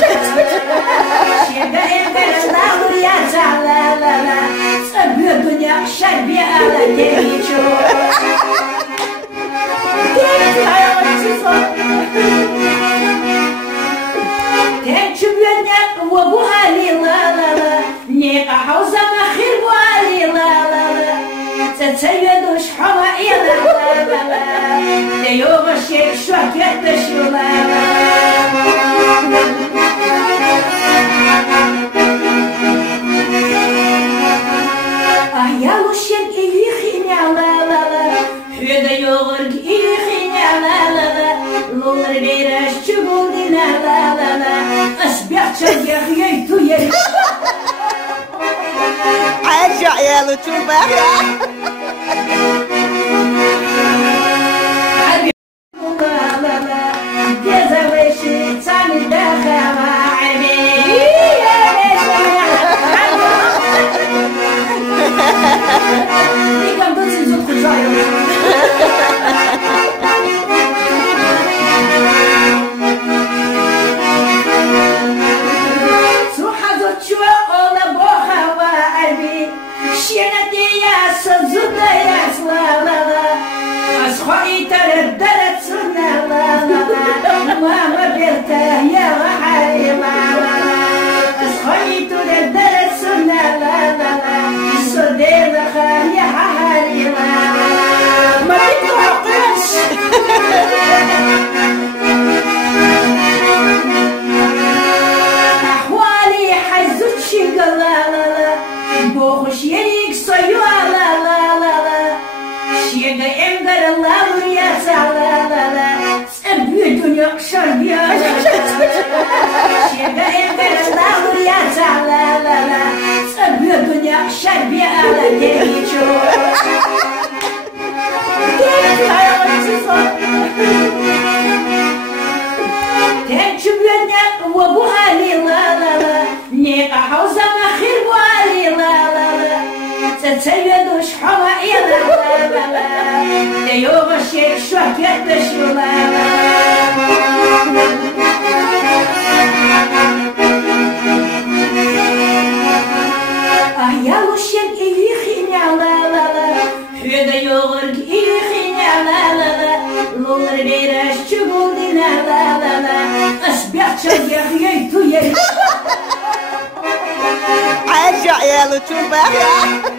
Şarkı الدنيا شربي على دينيشو تنشو بينا وابوها لي لا لا لا نيقا حوزة مخير بوها لي لا لا لا تتسيدوش حوائي لا لا لا تيوغ الشيك شوك يتشو لا يالو شين إيخيني لا لا لا حيدا يوغرق إيخيني لا لا لا لولر بيراش تشبولينا لا لا لا أسبيع تشجيخ ييتو يي عاجع يالو تشوفها لا لا لا جزا وشي تاني داخل عمي Nikam doći iz otkućaju. Suha doćua ona boha wa arbi Šjena ti ja sa zuda ja slalala Asho i taradara crna lalala Mama berta ja lahari lalala Asho i taradara crna lalala صدينا خالي حالينا ما بيتوقعش أحوالي حزت شيقا لا لا لا بوخش يليك صيوع لا لا لا لا شيقا إمدر الله ورياسة لا لا لا سأبي الدنيا شربيا شيقا إمدر الله ورياسة لا لا لا سأبي الدنيا شربيا على دينيشو تنشو بينا وابوها لي لا لا لا نيقا حوزة مخير بوها لي لا لا لا تتسيدوش حوائي لا لا لا لا تيوغ الشيك شوك يتشو لا لا يالو شين إيخيني لا لا لا حيدا يوغرق إيخيني لا لا لا لولر بيراش تشبولينا لا لا لا أسبيع تشجيخ ييتو يي عاجع يالو تشوفها